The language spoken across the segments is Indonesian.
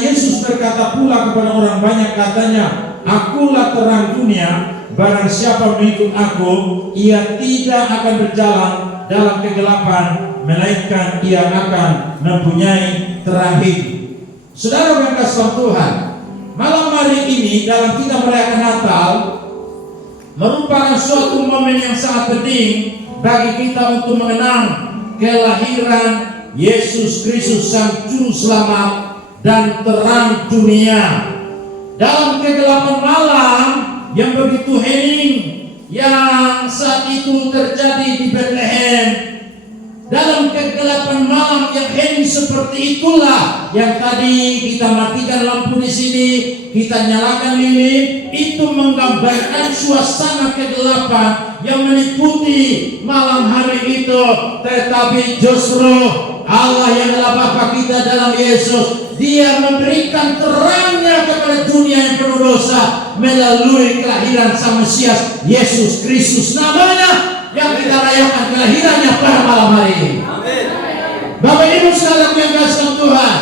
Yesus berkata pula kepada orang banyak, katanya, "Akulah terang dunia, barang siapa mengikut aku, ia tidak akan berjalan dalam kegelapan, melainkan ia akan mempunyai terang hidup." Saudara yang kasih Tuhan, malam hari ini dalam kita merayakan Natal merupakan suatu momen yang sangat penting bagi kita untuk mengenang kelahiran Yesus Kristus, Sang Juru Selamat dan terang dunia. Dalam kegelapan malam yang begitu hening yang saat itu terjadi di Bethlehem, dalam kegelapan malam yang hening seperti itulah yang tadi kita matikan lampu di sini, kita nyalakan lilin, itu menggambarkan suasana kegelapan yang meliputi malam hari itu. Tetapi justru Allah yang adalah Bapa kita dalam Yesus, Dia memberikan terangnya kepada dunia yang penuh dosa melalui kelahiran Sang Mesias Yesus Kristus namanya, yang kita rayakan kelahirannya pada malam hari ini. Amin. Bapak Ibu sekalian yang kasih Tuhan,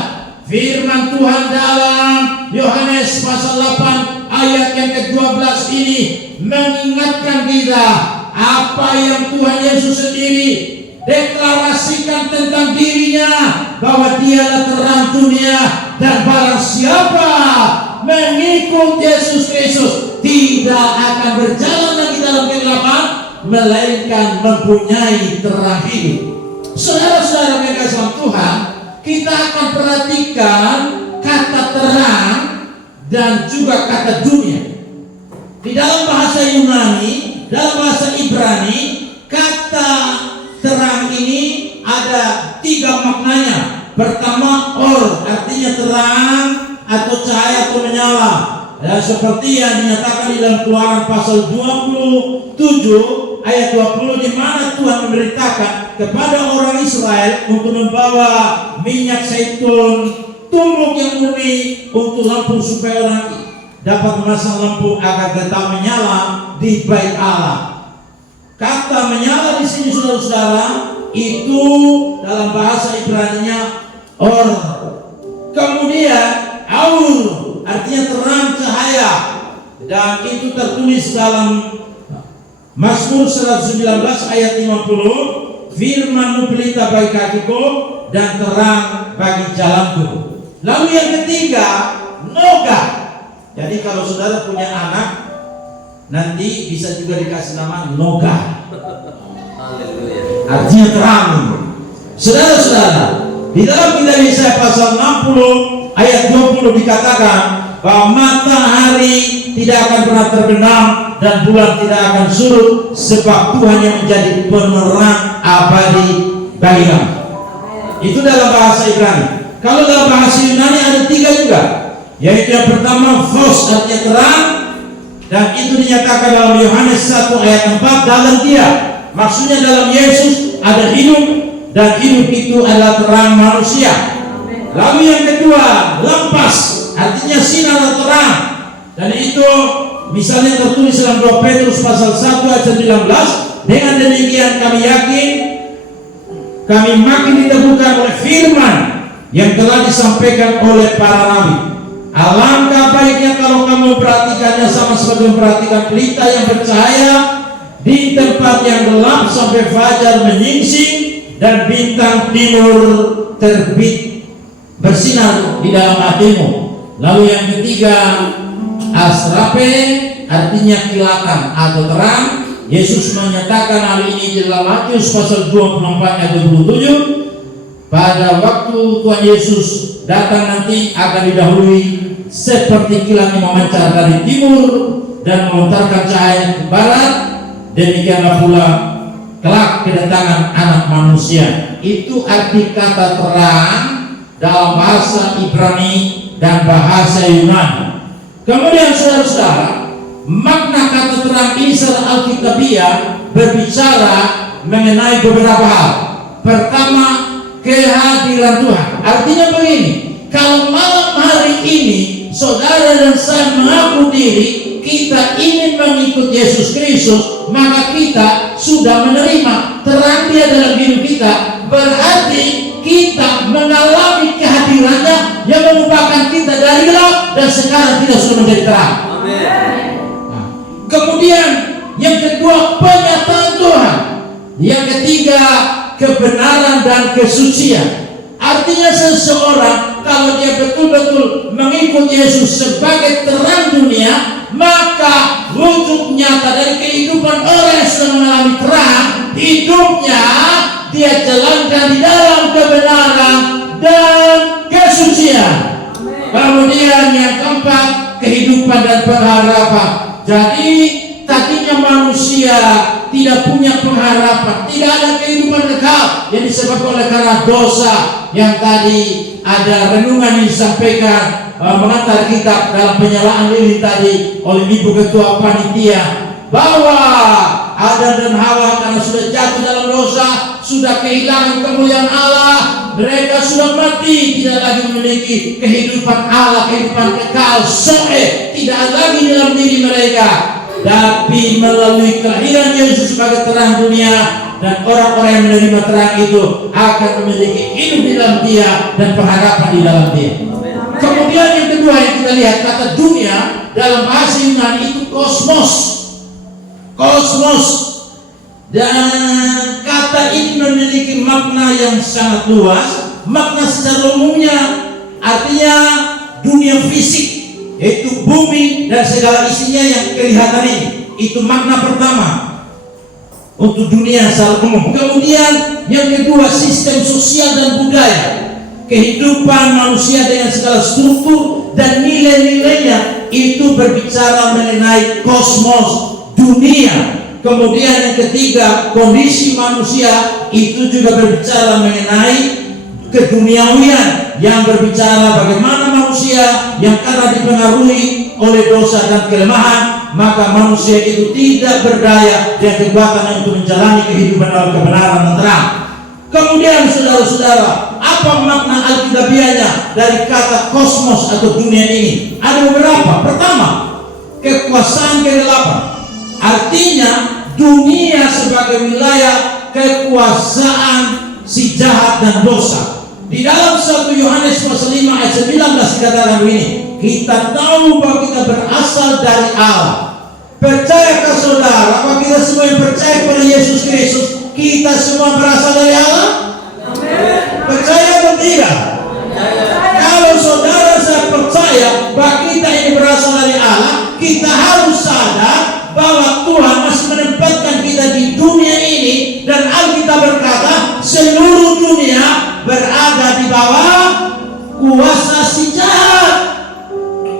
firman Tuhan dalam Yohanes pasal 8 ayat yang ke-12 ini mengingatkan kita apa yang Tuhan Yesus sendiri deklarasikan tentang dirinya, bahwa Dialah terang dunia, dan barang siapa mengikut Yesus Kristus tidak akan berjalan lagi dalam kegelapan, melainkan mempunyai terang hidup. Saudara-saudara yang kasih Tuhan, kita akan perhatikan kata terang dan juga kata dunia. Di dalam bahasa Yunani, dalam bahasa Ibrani, kata terang ini ada 3 maknanya. Pertama, or, artinya terang atau cahaya atau menyala. Dan seperti yang dinyatakan di dalam Keluaran pasal 27 ayat 20, di mana Tuhan memberitakan kepada orang Israel untuk membawa minyak zaitun tumbuk yang murni untuk lampu, supaya orang dapat memasang lampu agar tetap menyala di bait Allah. Kata menyala di sini, saudara-saudara, itu dalam bahasa Ibrani-nya or. Kemudian aur, artinya terang, cahaya, dan itu tertulis dalam Mazmur 119 ayat 50, firman-Mu pelita bagi kakiku dan terang bagi jalanku. Lalu yang ketiga, noga. Jadi kalau saudara punya anak, nanti bisa juga dikasih nama noga, artinya terang. Saudara-saudara, di dalam kitab Yesaya pasal 60 ayat 20 dikatakan bahwa matahari tidak akan pernah terbenam dan bulan tidak akan surut, sebab Tuhan yang menjadi penerang abadi bagi kami. Itu dalam bahasa Ibrani. Kalau dalam bahasa Yunani ada 3 juga, yaitu yang pertama phos, artinya terang, dan itu dinyatakan dalam Yohanes 1 ayat 4, dalam Dia, maksudnya dalam Yesus ada hidup, dan hidup itu adalah terang manusia. Lalu yang kedua, lampas, artinya sinar atau terang, dan itu misalnya tertulis dalam 2 Petrus pasal 1 ayat 19, dengan demikian kami yakin, kami makin diteguhkan oleh firman yang telah disampaikan oleh para nabi. Alangkah baiknya kalau kamu perhatikannya sama seperti memperhatikan pelita yang bercahaya di tempat yang gelap sampai fajar menyingsing dan bintang timur terbit bersinar di dalam hatimu. Lalu yang ketiga, asrape, artinya kilatan atau terang. Yesus menyatakan hal ini di dalam Matius pasal 24 ayat 27. Pada waktu Tuhan Yesus datang nanti akan didahului seperti kilat yang memancar dari timur dan melontarkan cahaya ke barat. Demikianlah pula kelak kedatangan Anak Manusia. Itu arti kata terang dalam bahasa Ibrani dan bahasa Yunani. Kemudian saudara-saudara, makna kata terang ini secara Alkitabiah berbicara mengenai beberapa hal. Pertama, kehadiran Tuhan. Artinya begini, kalau malam hari ini saudara dan saya mengaku diri kita ingin mengikut Yesus Kristus, maka kita sudah menerima terang Dia dalam hidup kita. Berarti kita mengalami kehadirannya yang mengubahkan kita dari gelap dan sekarang kita sudah menjadi terang. Nah, kemudian yang kedua, penyataan Tuhan. Yang ketiga, kebenaran dan kesucian. Artinya seseorang kalau dia betul-betul mengikut Yesus sebagai terang dunia, maka wujud nyata dari kehidupan orang yang sudah mengalami terang, hidupnya dia jalankan di dalam kebenaran dan kesucian. Kemudian yang keempat, kehidupan dan pengharapan. Jadi tadinya manusia tidak punya pengharapan, tidak ada kehidupan kekal yang disebabkan oleh karena dosa. Yang tadi ada renungan yang disampaikan mengantar kitab dalam penyalaan lilin tadi oleh Ibu Ketua Panitia, bahwa Adam dan Hawa karena sudah jatuh dalam dosa, sudah kehilangan kemuliaan Allah, mereka sudah mati, tidak lagi memiliki kehidupan Allah, kehidupan kekal, tidak lagi dalam diri mereka. Tapi melalui kelahiran Yesus sebagai terang dunia, dan orang-orang yang menerima terang itu akan memiliki hidup di dalam dia dan pengharapan di dalam dia. Kemudian yang kedua yang kita lihat, kata dunia dalam bahasa Yunani itu kosmos. Kosmos. Dan kata ini memiliki makna yang sangat luas. Makna secara umumnya artinya dunia fisik, yaitu bumi dan segala isinya yang kelihatan ini. Itu makna pertama untuk dunia secara umum. Kemudian yang kedua, sistem sosial dan budaya, kehidupan manusia dengan segala struktur dan nilai-nilainya, itu berbicara mengenai kosmos, dunia. Kemudian yang ketiga, kondisi manusia, itu juga berbicara mengenai keduniawian, yang berbicara bagaimana manusia yang karena dipengaruhi oleh dosa dan kelemahan, maka manusia itu tidak berdaya dan kekuatan untuk menjalani kehidupan dalam kebenaran dan terang. Kemudian saudara-saudara, apa makna alkitabiahnya dari kata kosmos atau dunia ini? Ada beberapa. Pertama, kekuasaan kegelapan. Artinya dunia sebagai wilayah kekuasaan si jahat dan dosa. Di dalam 1 Yohanes pasal 5 ayat 19 dikatakan begini, kita tahu bahwa kita berasal dari Allah. Percayakah saudara, apa kita semua yang percaya kepada Yesus Kristus, kita semua berasal dari Allah? Percaya atau tidak? Kalau saudara saya percaya bahwa kita ini berasal dari Allah, kita harus sadar bahwa Tuhan masih menempatkan kita di dunia ini, dan Alkitab berkata seluruh dunia berada di bawah kuasa si jahat.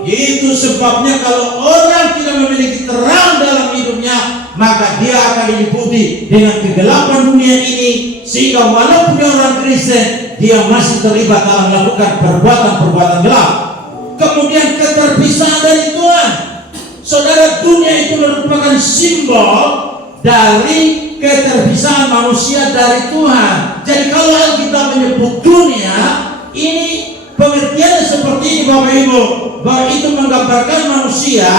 Itu sebabnya kalau orang tidak memiliki terang dalam hidupnya, maka dia akan diliputi dengan kegelapan dunia ini, sehingga walaupun dia orang Kristen, dia masih terlibat dalam melakukan perbuatan-perbuatan gelap. Kemudian keterpisahan dari Tuhan. Saudara, dunia itu merupakan simbol dari keterpisahan manusia dari Tuhan. Jadi kalau Alkitab menyebut dunia, ini pengertiannya seperti ini Bapak Ibu, bahwa itu menggambarkan manusia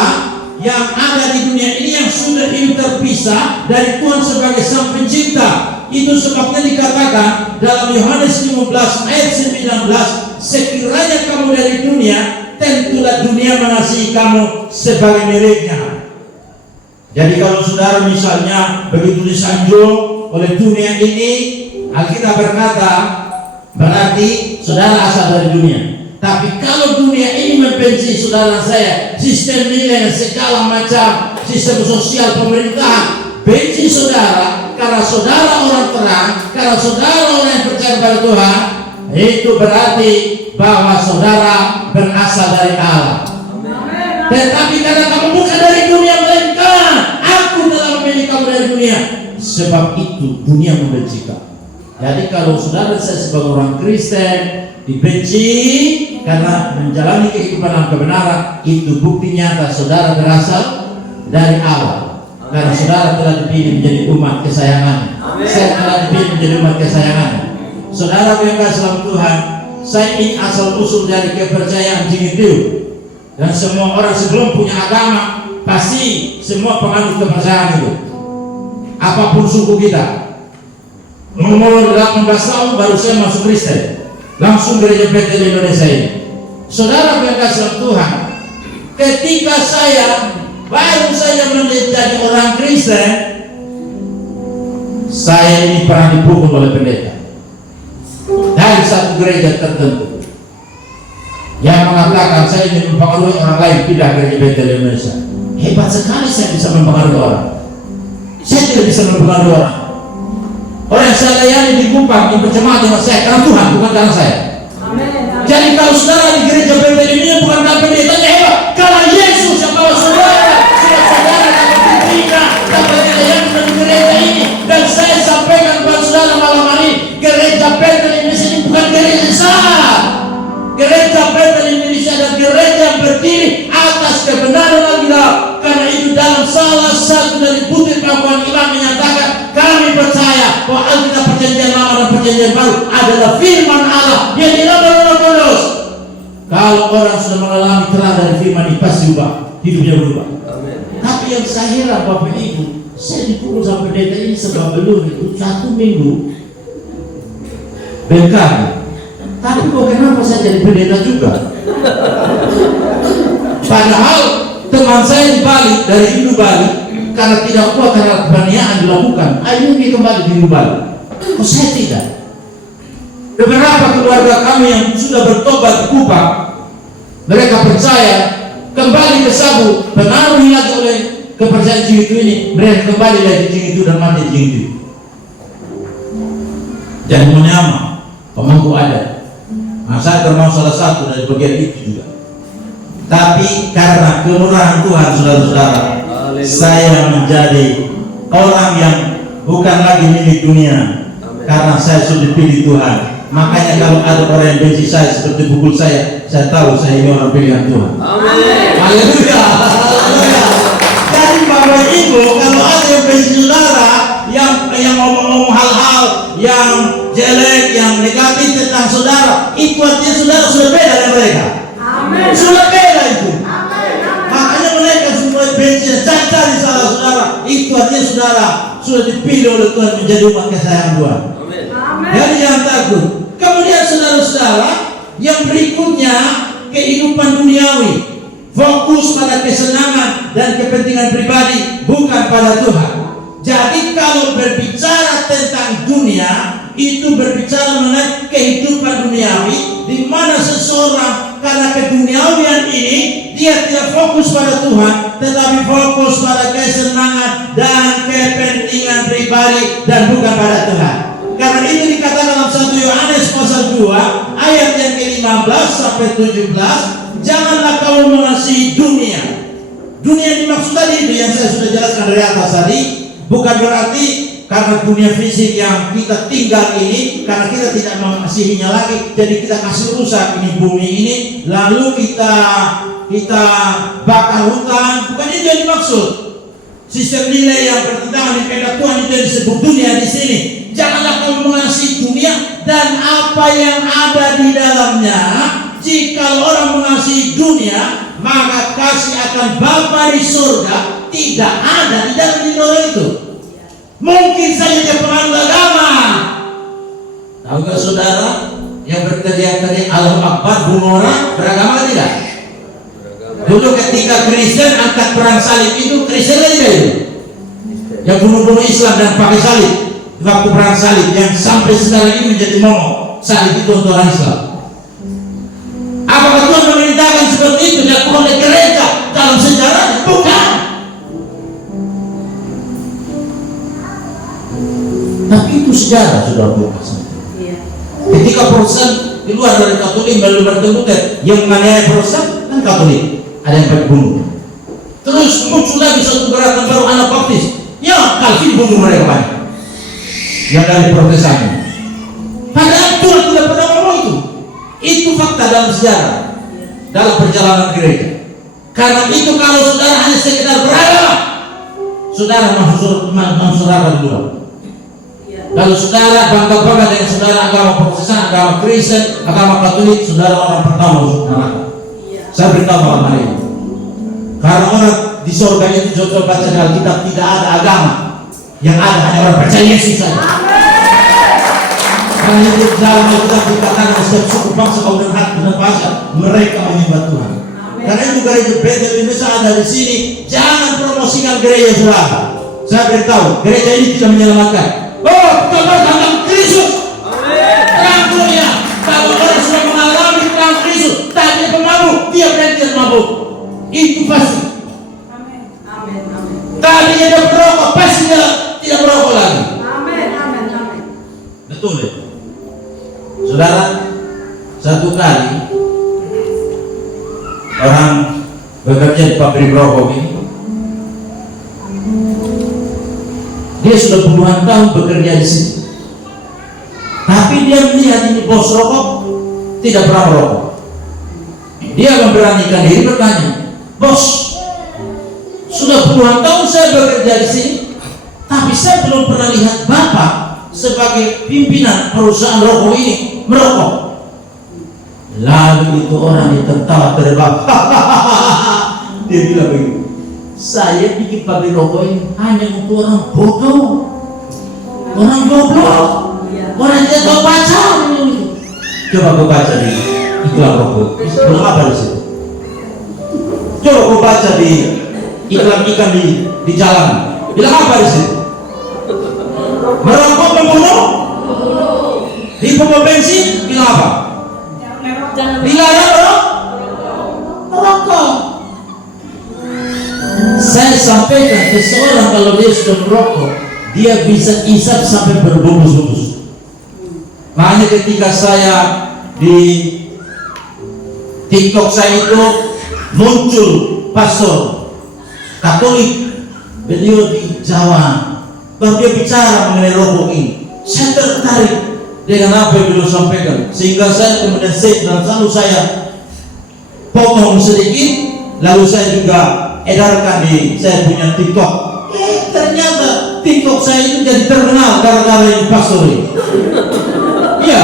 yang ada di dunia ini yang sudah hidup terpisah dari Tuhan sebagai Sang Pencipta. Itu sebabnya dikatakan dalam Yohanes 15 ayat 19, sekiranya kamu dari dunia, tentulah dunia mengasihi kamu sebagai miliknya. Jadi kalau saudara misalnya begitu disanjung oleh dunia ini, Alkitab berkata berarti saudara asal dari dunia. Tapi kalau dunia ini membenci saudara saya, sistem nilai segala macam, sistem sosial pemerintahan benci saudara, karena saudara orang terang, karena saudara orang yang percaya pada Tuhan, itu berarti bahwa saudara berasal dari Allah. Tetapi karena kamu bukan dari dunia, melainkan aku telah memilih kamu dari dunia, sebab itu dunia membenci kamu. Jadi kalau saudara saya sebagai orang Kristen dibenci karena menjalani kehidupan dalam kebenaran, itu bukti nyata saudara berasal dari Allah. Karena saudara telah dipilih menjadi umat kesayangannya. Saya telah dipilih menjadi umat kesayangannya. Saudara yang kasih dalam Tuhan, saya ini asal usul dari kepercayaan Jingitiu. Dan semua orang sebelum punya agama pasti semua penganut kepercayaan itu. Apapun suku kita, Umur 18 tahun baru saya masuk Kristen, langsung gereja Bethel Indonesia ini. Saudara yang kasih Tuhan, ketika saya baru saja menjadi orang Kristen, saya ini pernah dipukul oleh pendeta dari satu gereja tertentu yang mengatakan saya ingin mempengaruhi orang lain pindah gereja Bethel Indonesia. Hebat sekali saya bisa mempengaruhi orang. Saya tidak bisa mempengaruhi orang. Orang yang saya layani di Kupang yang berjemaat dengan saya karena Tuhan, bukan karena saya. Amen. Jadi kalau saudara di gereja Bethel ini bukan karena pendetanya hebat, karena Yesus yang bawa saudara. Sudah saudara dapat dibina, dapat dilayani di gereja ini. Dan saya sampaikan kepada saudara malam hari, gereja Bethel Indonesia ini bukan gereja sah. Gereja Bethel Indonesia adalah gereja yang berdiri atas kebenaran Alkitab. Karena itu dalam salah satu dari butir pengakuan iman menyatakan kami percaya bahwa Alkitab perjanjian lama dan perjanjian baru adalah firman Allah yang dilakukan oleh Roh Kudus. Kalau orang sudah mengalami terang dari firman ini pasti ubah, hidupnya berubah. Amen. Tapi yang saya heran Bapak Ibu, saya dipukul sama pendeta ini sebab belum itu 1 minggu bengkak. Tapi kok kenapa saya jadi pendeta juga? Padahal teman saya di Bali, dari Hindu Bali, karena tidak kuat karena penganiayaan dilakukan, akhirnya kembali di Hindu Bali. Kok saya tidak? Beberapa keluarga kami yang sudah bertobat di Kupang, mereka percaya kembali ke Sabu, pengaruhi lagi oleh kepercayaan Jingitu ini, mereka kembali lagi Jingitu dan mati Jingitu. Dan menyama, pemangku ada. Nah, saya termasuk salah satu dari bagian itu juga. Tapi karena kemurahan Tuhan, saudara-saudara, saya menjadi orang yang bukan lagi milik dunia. Karena saya sudah dipilih Tuhan. Makanya kalau ada orang yang benci saya seperti pukul saya tahu saya ini orang pilihan Tuhan. Haleluya. Jadi Bapak Ibu, kalau ada yang benci saudara, yang ngomong-ngomong hal-hal yang jelek, yang negatif tentang saudara, itu artinya saudara sudah beda dengan mereka. Amen. Sudah beda itu. Amen. Makanya mereka semua benci dan cari salah saudara. Itu artinya saudara sudah dipilih oleh Tuhan menjadi umat kesayangan Tuhan. Amen. Jadi jangan takut. Kemudian saudara-saudara, yang berikutnya kehidupan duniawi, fokus pada kesenangan dan kepentingan pribadi, bukan pada Tuhan. Jadi kalau berbicara tentang dunia, itu berbicara mengenai kehidupan duniawi, di mana seseorang karena keduniawian ini dia tidak fokus pada Tuhan, tetapi fokus pada kesenangan dan kepentingan pribadi dan bukan pada Tuhan. Karena itu dikatakan dalam 1 Yohanes pasal 2 ayat yang ke-15 sampai 17, janganlah kamu mengasihi dunia. Dunia dimaksud tadi itu yang saya sudah jelaskan dari atas tadi. Bukan berarti karena dunia fisik yang kita tinggal ini, karena kita tidak mengasihinya lagi, jadi kita kasih rusak ini bumi ini, lalu kita bakar hutan. Bukan itu yang dimaksud. Sistem nilai yang bertentangan dengan kehendak Tuhan itu yang disebut dunia di sini. Janganlah kamu mengasihi dunia dan apa yang ada di dalamnya. Jika orang mengasihi dunia, maka kasih akan Bapa di surga tidak ada di dalam diri orang itu. Mungkin saja dia penganut agama. Tahukah saudara yang berteriak-teriak Allahu Akbar bunuh orang beragama tidak? Dulu ketika Kristen angkat perang salib itu Kristen aja itu yang bunuh-bunuh Islam dan pakai salib waktu perang salib yang sampai sekarang ini menjadi momok salib itu untuk orang Islam. Apakah Tuhan memerintahkan seperti itu dilakukan oleh gereja dalam sejarah? Bukan. Tapi itu sejarah sudah berubah. Ketika Protestan keluar dari Katolik melalui Martin Luther yang menganiaya Protestan kan Katolik, ada yang berbunuh. Terus muncul lagi satu gerakan baru anak baptis, ya Calvin bunuh mereka banyak. Yang dari Protestan. Padahal Tuhan tidak pernah ngomong itu. Itu fakta dalam sejarah, dalam perjalanan gereja. Karena itu kalau saudara hanya sekedar beragama, saudara masuk neraka dulu. Kalau saudara bangga-bangga dengan saudara agama Protestan, agama Kristen, agama Katolik, saudara orang pertama masuk neraka. Saya beritahu malam hari ini. Karena orang di surga itu coba baca dalam Alkitab tidak ada agama, yang ada hanya orang percaya Yesus saja. Karena itu dalam Alkitab dikatakan setiap suku bangsa kaum dan hati dan bahasa mereka menyembah Tuhan. Karena itu gereja Bethel Indonesia ada di sini. Jangan promosikan gereja saudara. Saya beritahu gereja ini tidak menyelamatkan. Oh, kita tentang Kristus. Terang dunia. Kalau orang sudah mengalami terang Kristus, tadinya pemabuk, dia berhenti mabuk. Itu pasti. Tadinya dia merokok, pasti dia tidak merokok lagi. Betul ya? Saudara, satu kali orang bekerja di pabrik rokok ini, dia sudah puluhan tahun bekerja di sini, tapi dia melihat ini bos rokok tidak pernah merokok. Dia memberanikan diri bertanya, bos, sudah puluhan tahun saya bekerja di sini, tapi saya belum pernah lihat Bapak sebagai pimpinan perusahaan rokok ini merokok. Lalu itu orang yang tertawa terbang. Dia bilang begini, saya bikin pabrik rokok ini hanya untuk orang bodoh, orang goblok, orang tidak tahu baca. Coba kau baca di iklan rokok, belum apa di situ. Coba kau baca di iklan ikan di jalan, bilang apa di situ? Merokok membunuh. Di pom bensin bilang apa? Dilarang merokok. Saya sampaikan ke seorang kalau dia sudah merokok, dia bisa isap sampai berbungkus-bungkus. Makanya ketika saya di TikTok saya itu muncul pastor Katolik, beliau di Jawa, baru dia bicara mengenai rokok ini. Saya tertarik dengan apa yang beliau sampaikan, sehingga saya kemudian save dan selalu saya potong sedikit, lalu saya juga edarkan di saya punya TikTok. Ternyata TikTok saya itu jadi terkenal gara-gara ini pastor ini. Iya,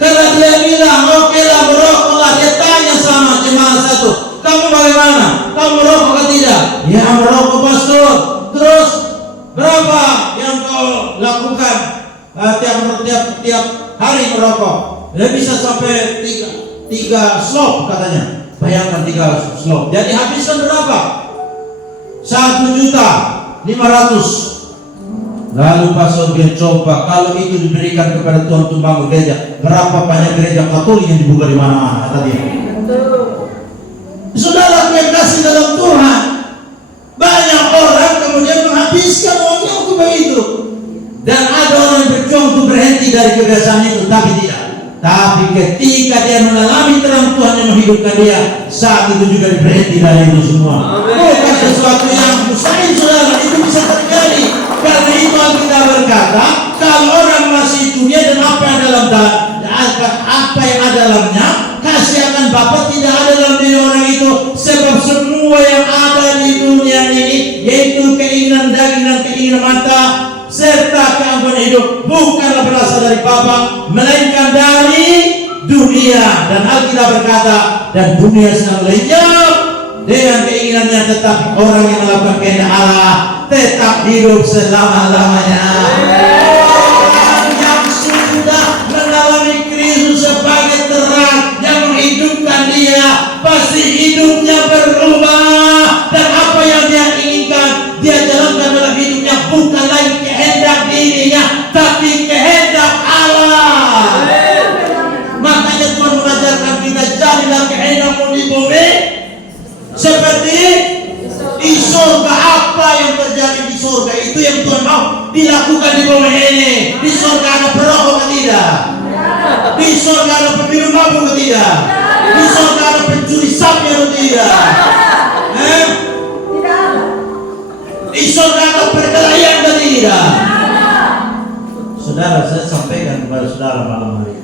karena dia bilang, oke lah merokok lah. Dia tanya sama jemaah satu, kamu bagaimana? Kamu merokok atau tidak? Ya merokok pastor. Terus berapa yang kau lakukan tiap hari merokok? Dia bisa sampai tiga slop katanya. Bayangkan 3 slop. Jadi habiskan berapa? 1.500.000. Lalu pastor dia coba, kalau itu diberikan kepada Tuhan untuk bangun gereja, berapa banyak gereja Katolik yang dibuka di mana-mana, kata dia. Saudara yang kasih dalam Tuhan, banyak orang kemudian menghabiskan uangnya untuk begitu. Dan ada orang yang berjuang untuk berhenti dari kebiasaan itu, tapi tidak. Tapi ketika dia mengalami terang Tuhan yang menghidupkan dia, saat itu juga berhenti dari itu semua. Bukan sesuatu yang mustahil, saudara, itu bisa terjadi. Karena itu Alkitab berkata, kalau orang masih dunia dan apa yang ada dalamnya, kasih akan Bapa tidak ada dalam diri orang itu. Sebab semua yang ada di dunia ini, yaitu keinginan daging dan keinginan mata, serta keangkuhan hidup, bukanlah berasal dari Bapa, melainkan dari dunia. Dan Alkitab berkata, dan dunia sedang lenyap dengan keinginannya, tetapi orang yang melakukan kehendak Allah tetap hidup selama-lamanya. Orang yang sudah mengalami Kristus sebagai terang yang menghidupkan dia, pasti hidupnya berubah. Dan apa yang dia inginkan, dia jalankan dalam hidupnya, bukan lagi kehendak dirinya, tapi kehendak Allah. Makanya Tuhan mengajarkan kita, jadilah kehendakmu di bumi seperti di surga. Apa yang terjadi di surga itu yang Tuhan mau dilakukan di bumi ini. Di surga ada perokok atau tidak? Di surga ada peminum mabuk atau tidak? Di surga ada pencuri sapi atau tidak? Di surga ada perkelahian atau tidak? Saudara, saya sampaikan kepada saudara malam hari,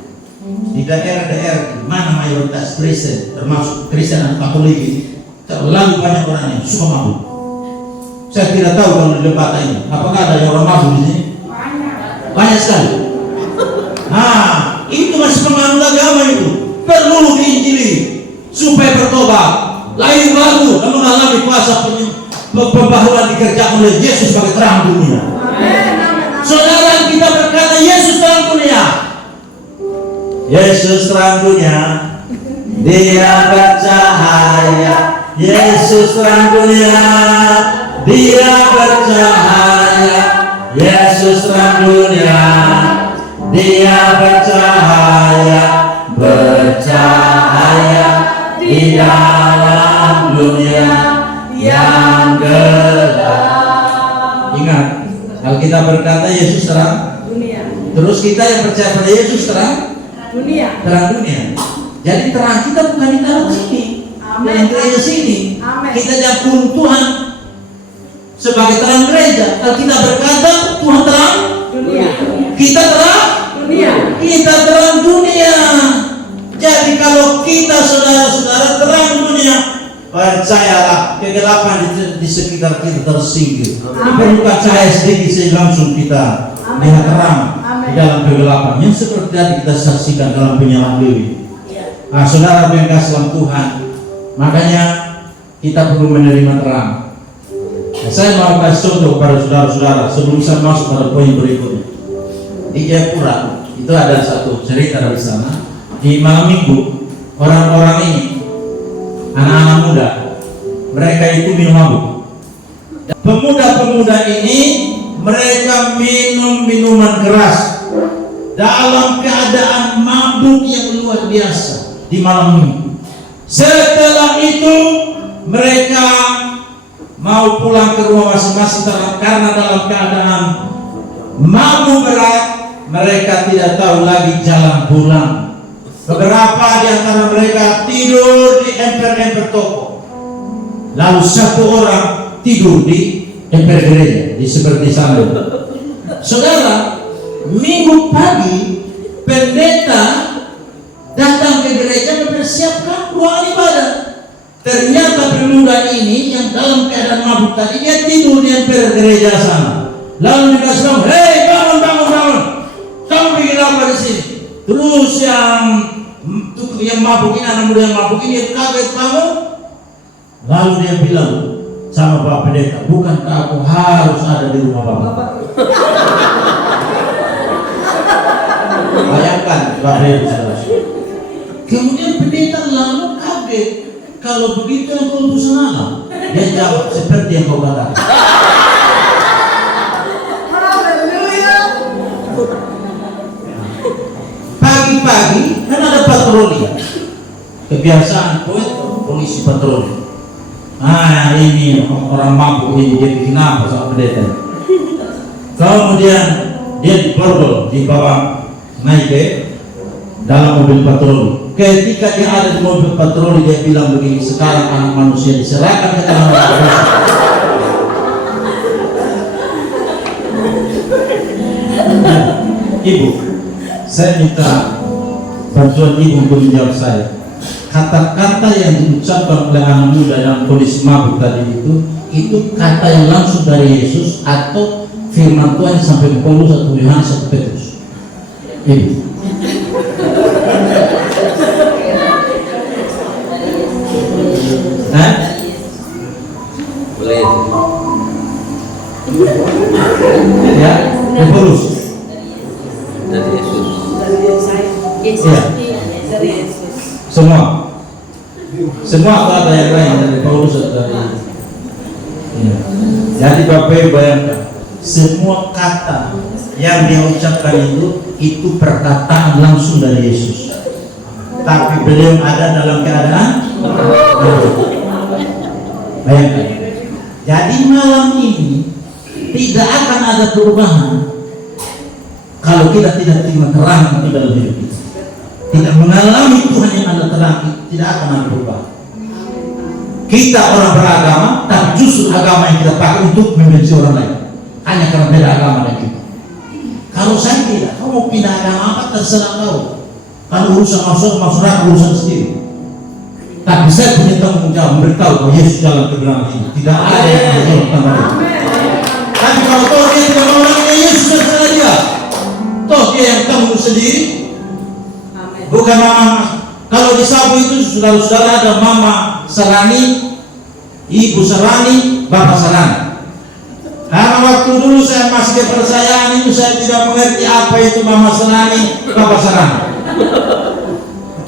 di daerah-daerah di mana mayoritas Kristen, termasuk Kristen dan Katolik ini, terlalu banyak orang yang suka mabuk. Saya tidak tahu kalau di Lembata ini, apakah ada yang orang mabuk di sini? Banyak sekali. Nah, itu masih penganut agama itu, perlu diinjili supaya bertobat, lahir baru dan mengalami kuasa pembaharuan dikerjakan oleh Yesus sebagai terang dunia. Saudara, kita berkata Yesus terang dunia. Yesus terang dunia, Dia bercahaya. Yesus terang dunia, Dia bercahaya. Yesus terang dunia, Dia bercahaya. Bercahaya di dalam dunia yang gelap. Ingat, Alkitab berkata Yesus terang dunia. Terus kita yang percaya pada Yesus terang dunia. Terang dunia. Jadi terang kita bukan di dalam sini, di gereja sini. Kita jakun Tuhan sebagai terang gereja. Alkitab berkata Tuhan terang dunia. Kita terang dunia. Kita terang dunia. Jadi kalau kita saudara-saudara terang dunia, percayalah kegelapan di sekitar kita tersingkir. Diperlukan cahaya sedikit sehingga langsung kita lihat terang di dalam kegelapan yang seperti tadi kita saksikan dalam penyalaan Lewi. Nah, saudara yang kasih dalam Tuhan, makanya kita perlu menerima terang. Nah, saya mau kasih contoh kepada saudara-saudara sebelum saya masuk pada poin berikutnya. Di Jayapura itu ada satu cerita dari sana. Di malam minggu, orang-orang ini, anak-anak muda, mereka itu minum mabuk. Pemuda-pemuda ini, mereka minum minuman keras dalam keadaan mabuk yang luar biasa di malam minggu. Setelah itu, mereka mau pulang ke rumah masing-masing karena dalam keadaan mabuk berat, mereka tidak tahu lagi jalan pulang. Beberapa di antara mereka tidur di emper-emper toko. Lalu satu orang tidur di emper gereja, di seperti sana. Saudara, minggu pagi pendeta datang ke gereja mempersiapkan ruangan ibadah. Ternyata pemuda ini yang dalam keadaan mabuk tadi, dia tidur di emper gereja sana. Lalu dikasih tahu, hei bangun, kamu bikin apa di sini? Terus yang mabuk ini, anak muda yang mabuk ini kaget kamu. Lalu dia bilang sama Pak Pendeta, bukankah aku harus ada di rumah Bapak? Bayangkan Pak Pendeta. Kemudian pendeta lalu kaget, kalau begitu yang kau utusan Allah? Dia jawab seperti yang kau katakan. Pagi-pagi kan ada patroli, kebiasaan polisi patroli. Ini orang mabuk ini dia bikin apa sama pendeta. Kemudian dia dibawa naik ke dalam mobil patroli. Ketika dia ada di mobil patroli, dia bilang begini, sekarang anak manusia diserahkan ke tangan manusia. Ibu, saya minta bantuan ibu untuk menjawab saya. Kata-kata yang diucapkan oleh anak muda dalam kondisi mabuk tadi itu kata yang langsung dari Yesus atau firman Tuhan yang sampai ke Paulus atau Yohanes atau Petrus? Ibu. Boleh. Ya, Paulus. Dari Yesus. Ya. Semua atau ada yang lain dari Paulus atau dari ya. Jadi Bapak Ibu bayangkan, semua kata yang dia ucapkan itu perkataan langsung dari Yesus. Tapi beliau ada dalam keadaan bayangkan. Jadi malam ini tidak akan ada perubahan kalau kita tidak terima terang di dalam hidup kita. Tidak mengalami Tuhan yang ada terang, tidak akan ada perubahan. Kita orang beragama, tapi justru agama yang kita pakai untuk membenci orang lain hanya karena beda agama dengan kita. Kalau saya tidak, kamu mau pindah agama apa terserah kau. Kalau urusan masyarakat urusan sendiri. Tapi saya punya tanggung jawab memberitahu bahwa Yesus jalan kebenaran ini. Tidak ada yang menjawab tanpa itu. Tapi kalau toh dia tidak mau lagi, Yesus terserah dia. Toh dia yang tanggung sendiri. Bukan mama. Kalau di Sabu itu saudara-saudara ada mama Serani, ibu Serani, bapak Serani. Karena waktu dulu saya masih kepercayaan itu saya tidak mengerti apa itu mama Serani, bapak Serani.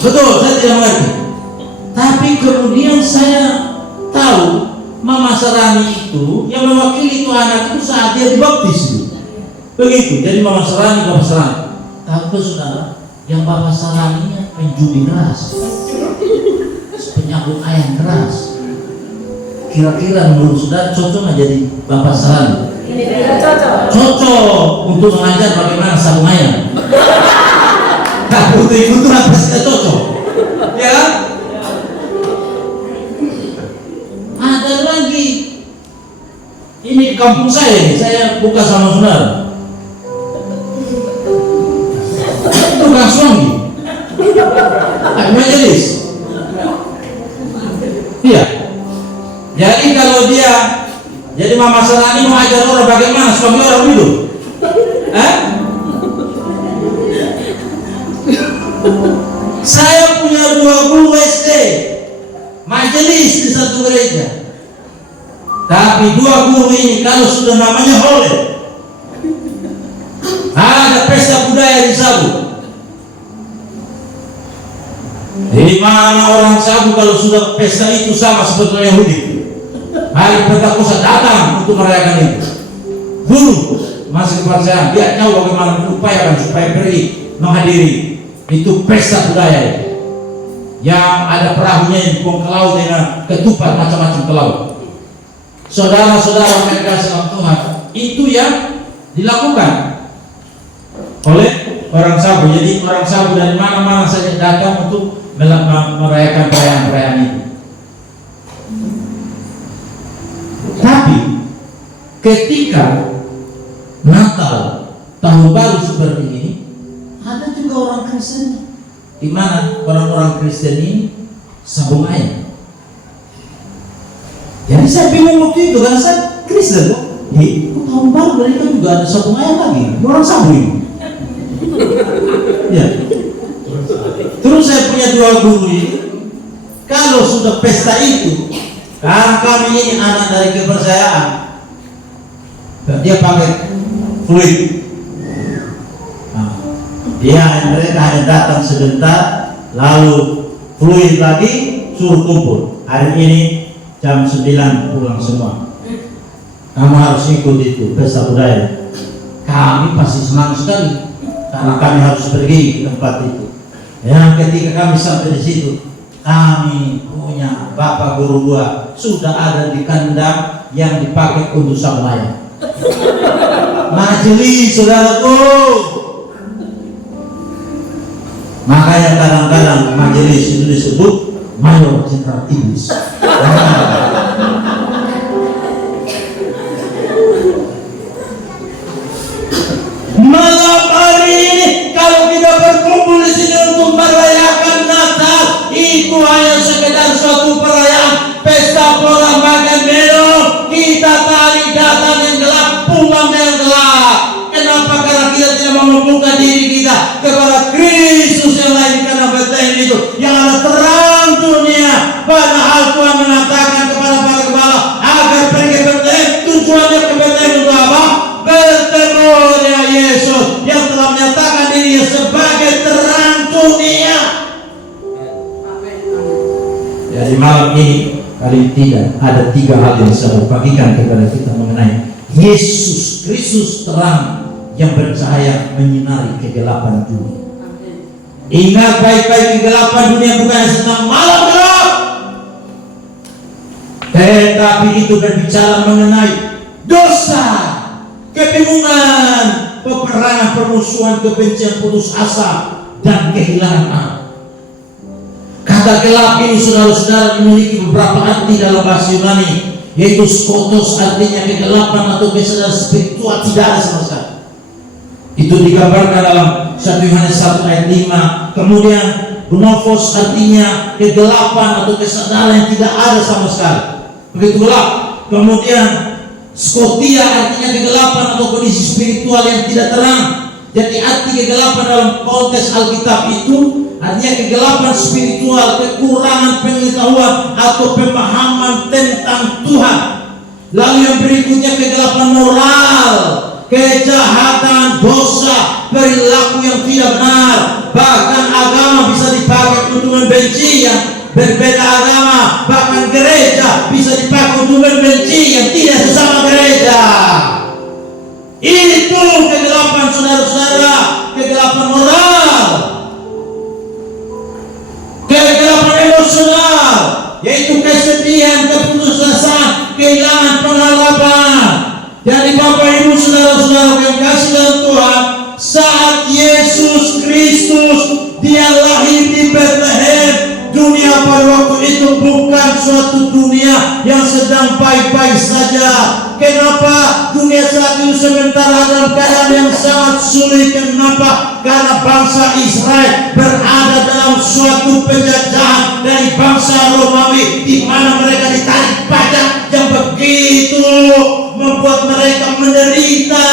Betul, saya tidak mengerti. Tapi kemudian saya tahu Mama Sarani itu yang mewakili itu anak itu saat dia dibaptis itu. Begitu. Jadi Mama Sarani, Bapak Sarani. Tahu saudara, yang Bapak Sarani penjudi keras, penyambung ayam keras. Kira-kira menurut saudara cocok nggak jadi Bapak Sarani? Cocok untuk mengajar bagaimana sabung ayam. Nah, untuk itu pasti tidak cocok. Ya. Ada lagi. Ini di kampung saya buka sama saudara. Tukang suami. Majelis. Iya. Jadi kalau dia, jadi Mama Sarani mau ajar orang bagaimana suami orang hidup. Saya punya 2 guru SD majelis di satu gereja. Tapi 2 guru ini kalau sudah namanya Hole, ada pesta budaya di Sabu. Di mana orang Sabu kalau sudah pesta itu sama seperti Yahudi. Hari Pentakosta datang untuk merayakan itu. Dulu masih kepercayaan dia tahu bagaimana upayakan supaya pergi menghadiri itu pesta budaya itu. Yang ada perahunya yang dibuang ke laut dengan ketupat macam-macam ke laut. Saudara-saudara mereka dalam Tuhan, itu yang dilakukan oleh orang Sabu. Jadi orang Sabu dari mana-mana saja datang untuk merayakan perayaan-perayaan itu. Tapi ketika Natal, tahun baru seperti ini, ada juga orang Kristen, di mana orang-orang Kristen ini sabung ayam. Jadi saya bingung waktu itu karena saya Kristen kok. Tahun baru dari kan juga ada sabung ayam lagi. Orang sabung ini. Ya. Terus saya punya 2 guru ini. Kalau sudah pesta itu, karena kami ini anak dari kepercayaan, dia pakai fluid. Mereka hanya datang sebentar, lalu fluid lagi, suruh kumpul. Hari ini jam 9 pulang semua. Kamu harus ikut itu pesta budaya. Kami pasti senang sekali karena kami harus pergi ke tempat itu. Yang ketika kami sampai di situ, kami punya bapak guru 2 sudah ada di kandang yang dipakai untuk sabung ayam. Majelis, saudaraku. Makanya kadang-kadang majelis itu disebut mayor central iblis. Malam hari ini kalau kita berkumpul di sini untuk merayakan Natal, itu hanya sekedar suatu perayaan pesta bola makan minum. Kita tarik datang yang gelap, pulang yang gelap. Kenapa? Karena kita tidak mau membuka diri kita kepada Kristus yang lain, karena Betlehem itu yang ada terang dunia. Padahal Tuhan mengatakan kepada para gembala agar pergi ke Betlehem. Tujuannya ke Betlehem untuk apa? Bertemu dengan Yesus yang telah menyatakan dirinya sebagai terang dunia. Jadi malam ini kali tidak ada 3 hal yang saya mau bagikan kepada kita mengenai Yesus Kristus terang yang bercahaya menyinari kegelapan dunia. Ingat baik-baik, kegelapan dunia bukan tentang malam gelap, tetapi itu berbicara mengenai dosa, kebingungan, peperangan, permusuhan, kebencian, putus asa, dan kehilangan arah. Kata gelap ini saudara-saudara memiliki beberapa arti dalam bahasa Yunani, yaitu skotos artinya kegelapan atau kesadaran spiritual tidak ada sama sekali. Itu digambarkan dalam 1 Yohanes 1 ayat 5. Kemudian gnofos artinya kegelapan atau kesadaran yang tidak ada sama sekali, begitu gelap. Kemudian skotia artinya kegelapan atau kondisi spiritual yang tidak terang. Jadi arti kegelapan dalam konteks Alkitab itu artinya kegelapan spiritual, kekurangan pengetahuan atau pemahaman tentang Tuhan. Lalu yang berikutnya kegelapan moral, kejahatan, dosa, perilaku yang tidak benar, bahkan agama bisa dipakai untuk membenci yang berbeda agama, bahkan gereja bisa dipakai untuk membenci yang tidak sesama gereja. Itu kegelapan saudara-saudara, kegelapan moral, kegelapan emosional, yaitu kesedihan, keputusasaan, kehilangan pengharapan. Jadi Bapak Ibu saudara-saudara yang kasih dalam Tuhan, saat Yesus Kristus dia lahir di Bethlehem, dunia pada waktu itu bukan suatu dunia yang sedang baik-baik saja. Kenapa? Dunia saat itu sementara dalam keadaan yang sangat sulit. Kenapa? Karena bangsa Israel berada dalam suatu penjajahan dari bangsa Romawi, di mana mereka ditarik pajak yang begitu membuat mereka menderita.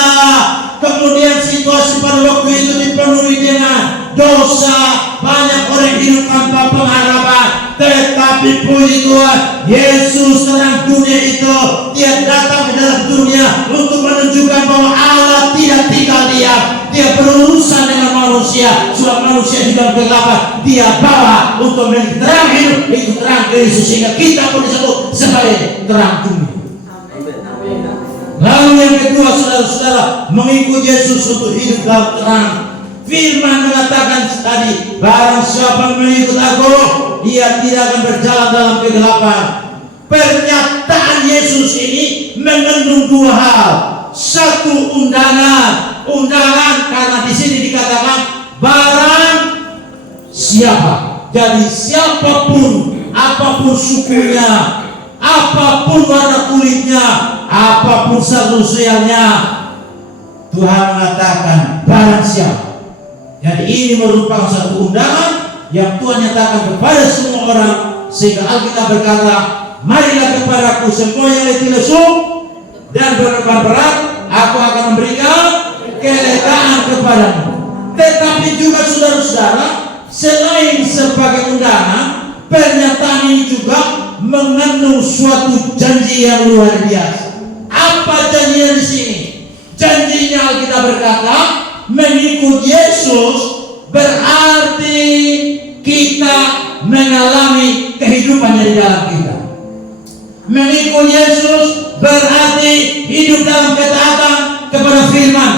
Kemudian situasi pada waktu itu dipenuhi dengan dosa, banyak orang hidup tanpa pengharapan. Tetapi puji Tuhan, Yesus terang dunia itu, dia datang ke dalam dunia untuk menunjukkan bahwa Allah tidak tinggal diam. Dia berurusan dengan manusia, sebab manusia di dalam kegelapan dia bawa untuk menjadi terang hidup, itu terang Kristus, sehingga kita pun disebut sebagai terang dunia. Lalu yang kedua saudara-saudara, mengikut Yesus untuk hidup dalam terang. Firman mengatakan tadi, barang siapa mengikut aku, ia tidak akan berjalan dalam kegelapan. Pernyataan Yesus ini mengandung dua hal. Satu, undangan karena di sini dikatakan barang siapa. Jadi siapapun, apapun sukunya, apapun warna kulitnya, apapun sosialnya, Tuhan mengatakan barang siapa. Jadi ini merupakan satu undangan yang Tuhan nyatakan kepada semua orang, sehingga Alkitab berkata, marilah kepadaku semua yang letih lesu dan beban berat, aku akan memberikan kelegaan kepadamu. Tetapi juga saudara-saudara, selain sebagai undangan, pernyataan ini juga mengandung suatu janji yang luar biasa. Apa janjinya di sini? Janjinya Alkitab berkata, mengikut Yesus berarti kita mengalami kehidupan di dalam kita. Mengikut Yesus berarti hidup dalam ketaatan kepada firman.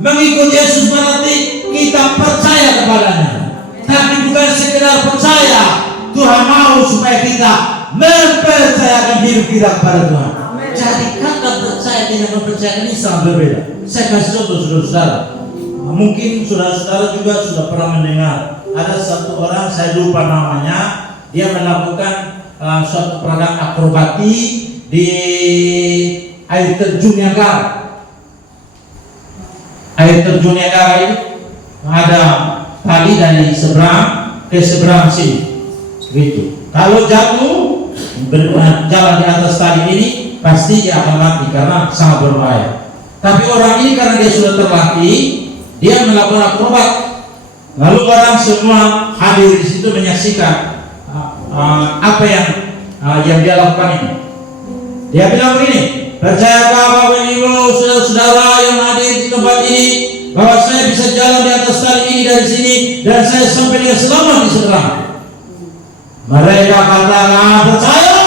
Mengikut Yesus berarti kita percaya kepadanya. Tapi bukan sekedar percaya, Tuhan mau supaya kita mempercayakan hidup kita kepada Tuhan. Jadi kata percaya dengan mempercayai ini sangat berbeda. Saya kasih contoh saudara-saudara. Mungkin saudara-saudara juga sudah pernah mendengar ada satu orang, saya lupa namanya, dia melakukan suatu peragam akrobati di air terjun Niagara. Air terjun Niagara ini ada tali dari seberang ke seberang sini, gitu. Kalau jatuh jalan di atas tali ini, pasti dia akan mati karena sangat berbahaya. Tapi orang ini karena dia sudah terlatih, dia melakukan akrobat. Lalu orang semua hadir di situ menyaksikan apa yang dia lakukan ini. Dia bilang begini, percayakah Bapak Ibu saudara-saudara yang hadir di tempat ini bahwa saya bisa jalan di atas tali ini dari sini dan saya sampai dengan selamat di seberang? Mereka katakan percaya.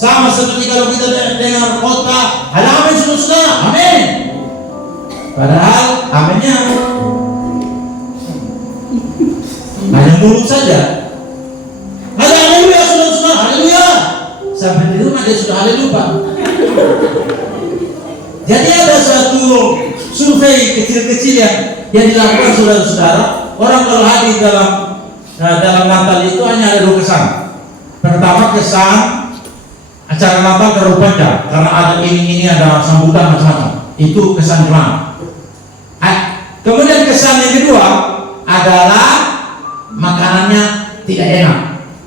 Sama seperti kalau kita dengar khotbah, ada amin saudara, amin. Padahal aminnya hanya mulut saja. Ada haleluya saudara, haleluya. Sampai di rumah dia sudah haleluya. Jadi ada suatu survei kecil-kecil yang dilakukan saudara-saudara. Orang kalau hadir dalam Natal itu hanya ada dua kesan. Pertama, kesan acara Natal terlalu panjang karena ada ini ada sambutan macam-macam. Itu kesan pertama. Kemudian kesan yang kedua adalah makanannya tidak enak,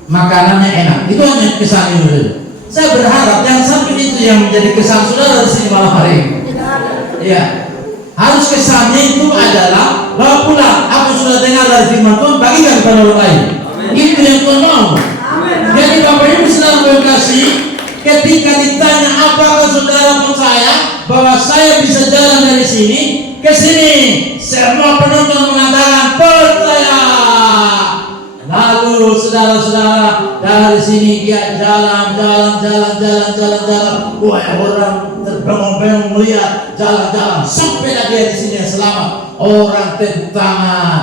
makanannya enak. Itu hanya kesan itu. Saya berharap jangan sampai itu yang menjadi kesan saudara di sini malam hari ini. Ya, harus kesannya itu adalah bahwa pulang apa sudah dengar dari firman Tuhan, bagikan kepada orang lain. Itu yang Tuhan mau. Jadi Bapak Ibu sedang berkasih. Ketika ditanya apakah saudara percaya bahwa saya bisa jalan dari sini ke sini, semua penonton mengatakan saudara-saudara, dari sini dia jalan. Wah, orang terbengong-bengong melihat jalan-jalan. Sampailah dia di sini yang selamat. Orang tepuk tangan,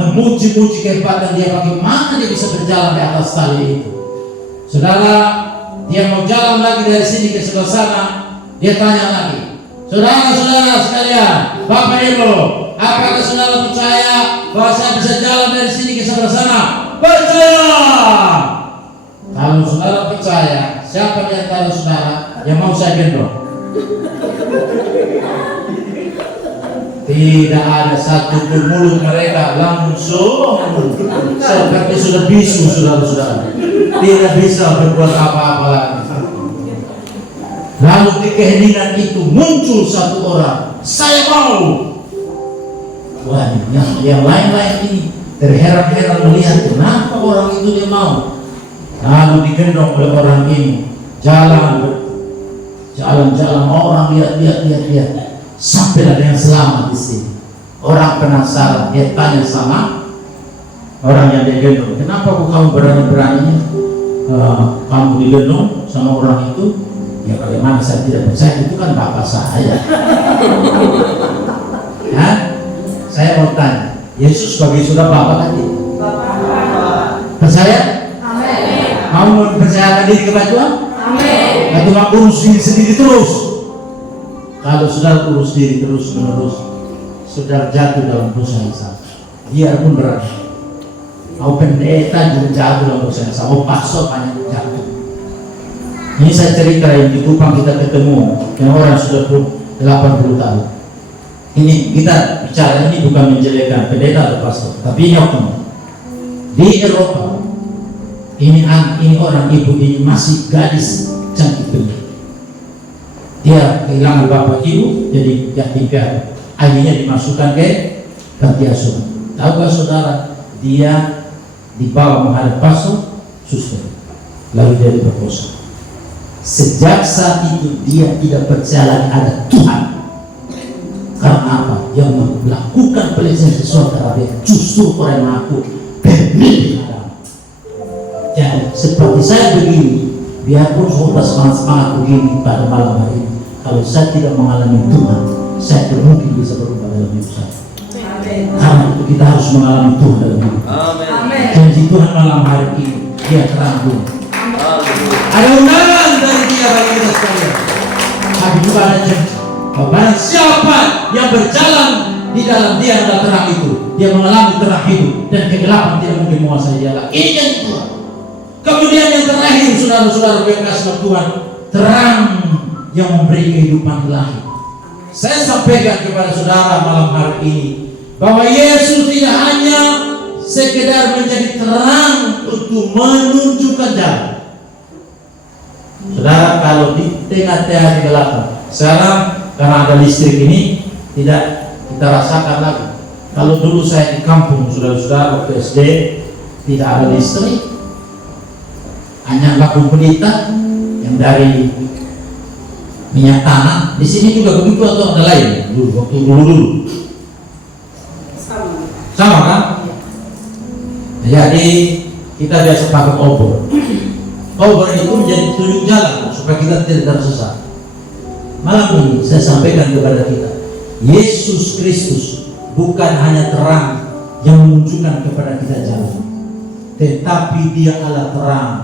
memuji-muji kehebatan dia, bagaimana dia bisa berjalan di atas tali itu. Saudara, dia mau jalan lagi dari sini ke sebelah sana. Dia tanya lagi, saudara-saudara sekalian, Bapak Ibu, apakah saudara percaya bahwa saya bisa jalan dari sini ke sebelah sana? Percaya. Kalau saudara percaya, siapa di antara saudara yang mau saya gendong? Tidak ada satu pun mulut mereka langsung seperti sudah bisu, saudara-saudara. Tidak bisa berbuat apa-apa lagi. Lalu di keheningan itu muncul satu orang, saya mau. Wah, yang lain-lain ini terheran-heran melihat kenapa orang itu dia mau. Lalu digendong oleh orang ini, jalan orang lihat. Sampailah dengan selamat di sini. Orang penasaran, dia tanya sama orang yang dia gendong, kenapa kok kamu berani-beraninya kamu digendong sama orang itu? Ya bagaimana saya tidak percaya, itu kan bapak saya. Hah? Saya mau tanya, Yesus sebagai sudah bapak kan dia? Percaya? Amin. Kamu mempercayakan diri kepada Tuhan? Amin. Nah, cuma urus diri sendiri terus. Kalau sudah urus diri terus menerus, sudah jatuh dalam dosa yang sama. Biarpun berat, mau pendeta juga jatuh dalam dosa yang sama, mau pastor banyak jatuh. Ini saya cerita yang di Kupang kita ketemu dengan orang sudah 80 tahun. Ini kita bicara, ini bukan menjelekan pendeta atau pastor, tapi ini oknum. Di Eropa, ini orang ibu ini masih gadis cantik benar. Dia kehilangan bapak ibu, jadi yatim piatu. Akhirnya dimasukkan ke panti asuhan. Tahukah saudara, dia dibawa menghadap pastor, suster, lalu dia diperkosa. Sejak saat itu dia tidak percaya lagi ada Tuhan. Karena apa? Yang melakukan pelecehan seksual terhadap dia justru orang yang mengaku pemilik agama. Jadi seperti saya begini, biarpun sudah semangat begini pada malam hari ini, kalau saya tidak mengalami Tuhan, saya tidak mungkin bisa berubah dalam hidup saya. Karena itu kita harus mengalami Tuhan dalam hidup. Janji Tuhan malam hari ini, dia terang dunia. Ada undangan dari dia bagi kita sekalian. Tapi juga ada janji. Barang siapa yang berjalan di dalam dia adalah terang itu, dia mengalami terang hidup dan kegelapan tidak mungkin menguasai dia lagi. Ini janji Tuhan. Kemudian yang terakhir, saudara-saudara yang kasih Tuhan, terang yang memberi kehidupan ilahi. Saya sampaikan kepada saudara malam hari ini bahwa Yesus tidak hanya sekedar menjadi terang untuk menunjukkan jalan. Saudara, kalau di tengah-tengah kegelapan, sekarang karena ada listrik ini tidak kita rasakan lagi. Kalau dulu saya di kampung, saudara-saudara, waktu SD tidak ada listrik, hanya lampu pelita yang dari minyak tanah. Di sini juga begitu atau ada lain? Waktu dulu. Sama kan? Jadi kita biasa pakai obor. Obor itu menjadi tunjuk jalan supaya kita tidak tersesat. Malam ini saya sampaikan kepada kita, Yesus Kristus bukan hanya terang yang menunjukkan kepada kita jalan, tetapi Dia adalah terang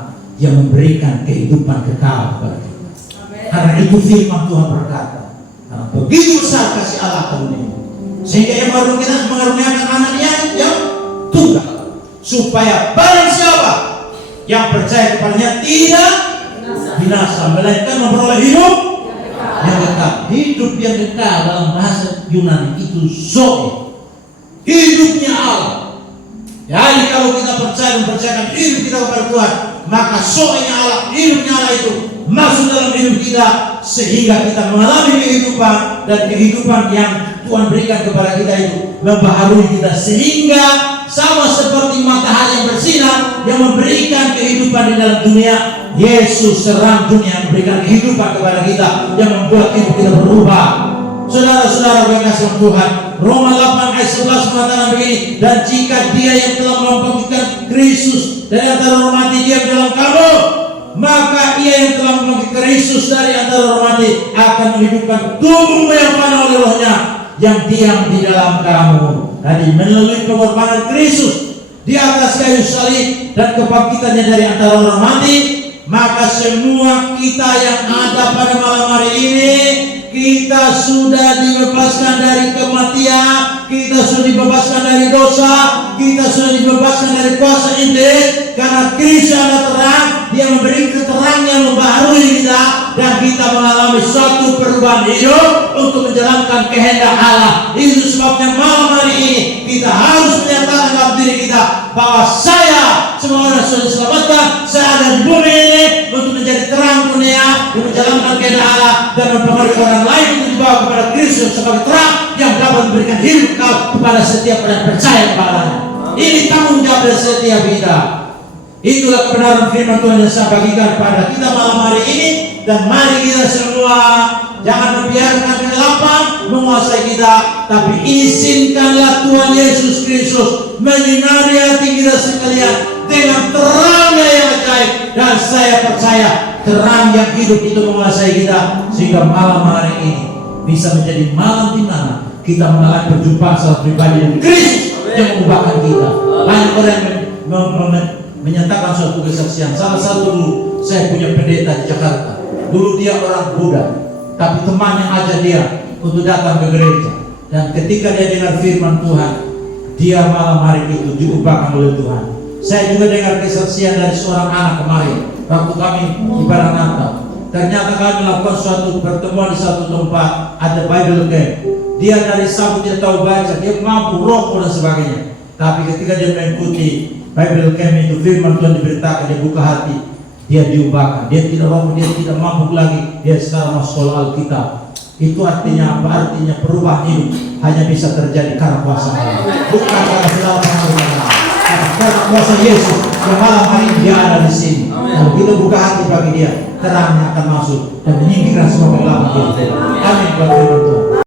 yang memberikan kehidupan kekal kepada kita. Karena itu firman Tuhan berkata, karena begitu besar kasih Allah ke dunia, sehingga yang mengaruniakan anaknya yang tunggal, supaya barang siapa yang percaya kepadanya tidak binasa, melainkan memperoleh hidup yang kekal. Hidup yang kekal dalam bahasa Yunani itu zoe, hidupnya Allah. Jadi kalau kita percaya mempercayakan hidup kita kepada Tuhan, maka zoe-nya Allah, hidupnya Allah itu masuk dalam hidup kita, sehingga kita mengalami kehidupan, dan kehidupan yang Tuhan berikan kepada kita itu membaharui kita, sehingga sama seperti matahari yang bersinar yang memberikan kehidupan di dalam dunia. Yesus terang dunia memberikan kehidupan kepada kita yang membuat hidup kita berubah. Saudara-saudara yang kasih Tuhan, Roma 8 ayat 11 mengatakan begini, dan jika dia yang telah membangkitkan Kristus dari antara orang mati diam dalam kamu, maka ia yang telah membangkitkan Kristus dari antara orang mati akan menghidupkan tubuhmu yang fana oleh Rohnya yang diam di dalam kamu. Jadi melalui pengorbanan Kristus di atas kayu salib dan kebangkitannya dari antara orang mati, maka semua kita yang ada pada malam hari ini, kita sudah dibebaskan dari kematian, kita sudah dibebaskan dari dosa, kita sudah dibebaskan dari kuasa iblis, karena Kristus ada terang, Dia memberi keterangan yang membaharui kita, dan kita mengalami suatu perubahan hidup untuk menjalankan kehendak Allah. Itu sebabnya malam hari ini kita harus menyatakan dalam diri kita bahwa saya, semua orang sudah diselamatkan, saya ada di bumi ini untuk menjadi terang dunia, untuk menjalankan kehendak Allah dan mempengaruhi orang lain untuk dibawa kepada Kristus sebagai terang yang dapat memberikan hidup kepada setiap orang yang percaya kepadanya. Ini tanggung jawab dari setiap kita. Itulah kebenaran firman Tuhan yang saya bagikan pada kita malam hari ini, dan mari kita semua jangan membiarkan kegelapan menguasai kita, tapi izinkanlah Tuhan Yesus Kristus menyinari hati kita sekalian dengan terangnya yang ajaib, dan saya percaya terang yang hidup itu menguasai kita, sehingga malam hari ini bisa menjadi malam di mana kita mengalami perjumpaan secara pribadi dengan Kristus yang mengubahkan kita. Banyak orang menyatakan suatu kesaksian. Salah satu dulu saya punya pendeta di Jakarta. Dulu dia orang Buddha, tapi temannya ajak dia untuk datang ke gereja. Dan ketika dia dengar firman Tuhan, dia malam hari itu diubahkan oleh Tuhan. Saya juga dengar kesaksian dari seorang anak kemarin waktu kami ibadah Natal. Ternyata kami melakukan suatu pertemuan di satu tempat, ada Bible camp. Dia dari Sabtu dia tahu baca, dia mampu rokok dan sebagainya. Tapi ketika dia mengikuti Bible camp itu, firman Tuhan diberitakan, dia buka hati, dia diubahkan. Dia tidak rokok, dia tidak mampu lagi, dia sekarang masuk sekolah Alkitab. Itu artinya apa? Artinya perubahan hidup hanya bisa terjadi karena kuasa Allah, bukan karena segala pengalaman, karena kuasa Yesus yang malam hari ini dia ada di sini. Kalau kita buka hati bagi dia, terangnya akan masuk dan menyingkirkan semua kegelapan. Amin. Buat firman Tuhan.